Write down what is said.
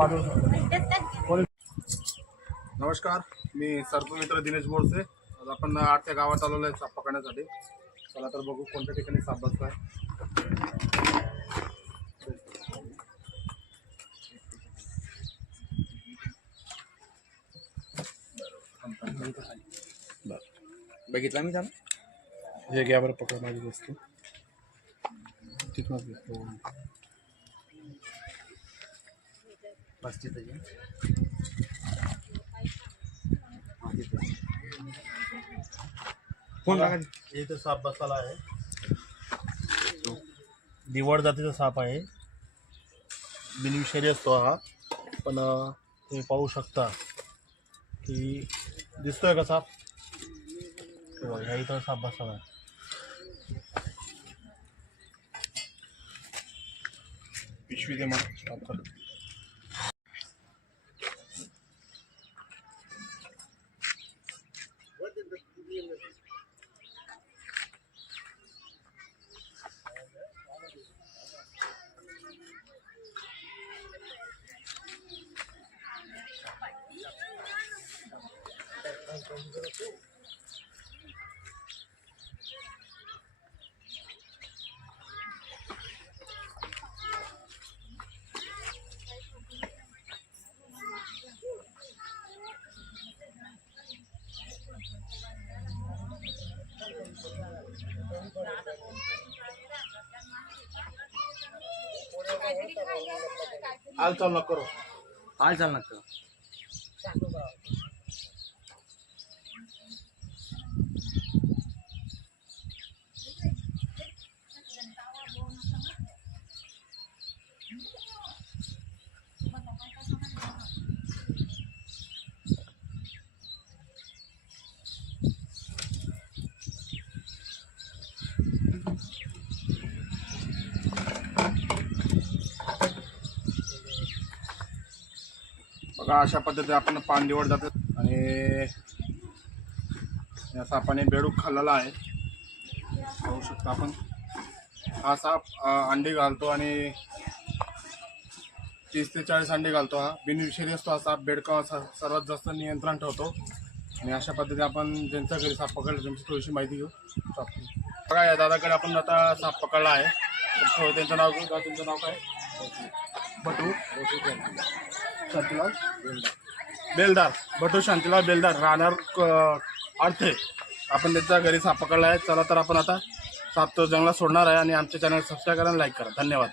वाढवू शकतो नमस्कार मी सर्पमित्र दिनेश बोरसे. आज आपण आठच्या गावात आलेलो आहे साप पकडण्यासाठी. चला तर बघू कोणत्या ठिकाणी साप बसलाय. बघितला मी त्याला? हे घ्या बरं पकड माझी वस्तू. तिथूनच दिसतो. टाका इथे साप बसला आहे. दिवड जातीचा साप आहे. बिनविषारी असतो हा. पण तुम्ही पाहू शकता की दिसतोय का साप? हे ह्या इथं साप बसला आहे. पिशवी दे साफ हाल चाल न करो हाल चाल लागतं बघा अशा पद्धतीने आपण पान निवड जातो आणि या सापाने बेडूक खाल्लेला आहे. पाहू शकता आपण. हा साप अंडी घालतो आणि तीस ते चाळीस अंडी घालतो हा. बिनविषारी असतो हा साप बेडका सर्वात जास्त नियंत्रण ठेवतो. आणि अशा पद्धतीने आपण ज्यांच्या घरी साप पकडला त्यांची थोडीशी माहिती घेऊ शकतो. बघा या दादाकडे आपण आता साप पकडला आहे. थोडं त्यांचं नाव घेऊ दादा, तुमचं नाव काय? बटू. शांतीलाल बेलदार भटू शांतीलाल बेलदार राहणार क- अडथे आपण त्यांच्या घरी साप पकडला आहे. चला तर आपण आता साप तो जंगलात सोडणार आहे आणि आमच्या चॅनल सबस्क्राईब करा लाईक करा. धन्यवाद.